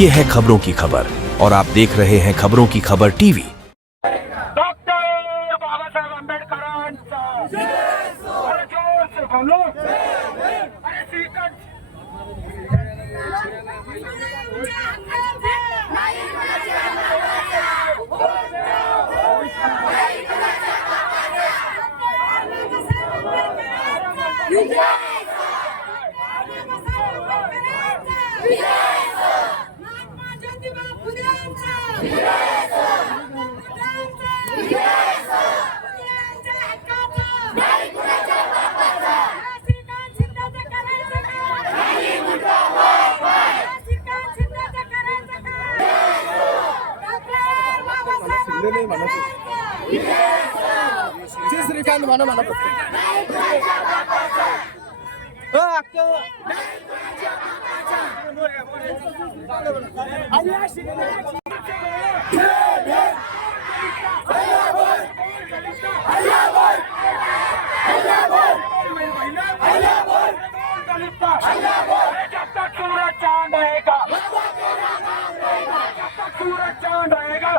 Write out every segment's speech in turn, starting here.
ये है खबरों की खबर और आप देख रहे हैं खबरों की खबर टीवी। डॉक्टर बाबासाहेब आंबेडकरांचा अरे जोर से बोलो अरे श्रीकांत श्रीकांत म्हणा मला जब तक सूरज चांद रहेगा जब तक सूरज चांद रहेगा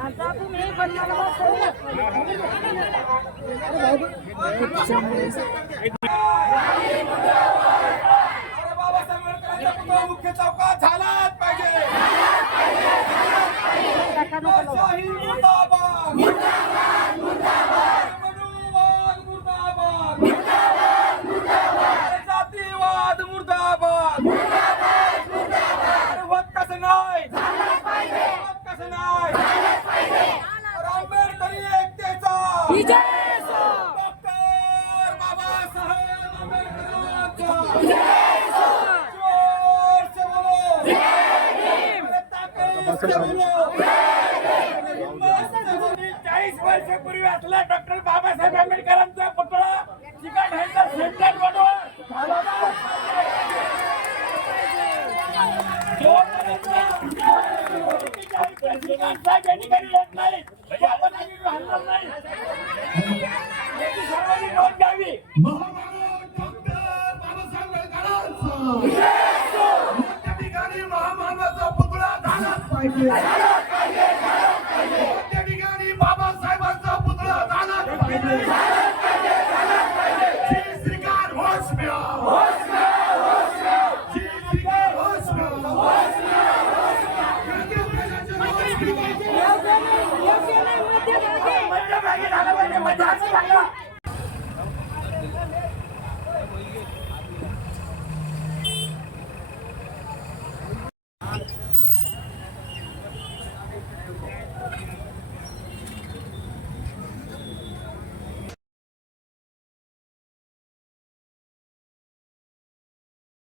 आता तुम्ही बनवायला अरे बाबासाहेब आंबेडकरांचा पुतळा मुख्य चौकात झालाच पाहिजे. लोकशाही मुर्दाबाद. मनुवाद मुर्दाबाद. जातीवाद मुर्दाबाद. अरे होत कसं नाही, होत कसं नाही. अरे आंबेडकरी एकतेचा डॉक्टर बाबासाहेब आंबेडकरांचा जोर से बोलो. अरे ताकद से बोलो. 40 वर्षापूर्वी असला डॉक्टर बाबासाहेब आंबेडकरांचा पुतळा चिकाढायचा सेंटर रोडवर झाला ना. साहेब यांनी घरी येत नाही, आपण आम्ही राहणार नाही. याची सर्वांनी नोंद घ्यावी. त्या ठिकाणी महामानवाचा पुतळा झालाच पाहिजे. त्या ठिकाणी बाबासाहेबांचा पुतळा झालाच पाहिजे. श्री श्रीकार होश में आओ. श्री श्रीकार होश में आओ. मध्यभागी झालं पाहिजे, मध्यभागी झालं.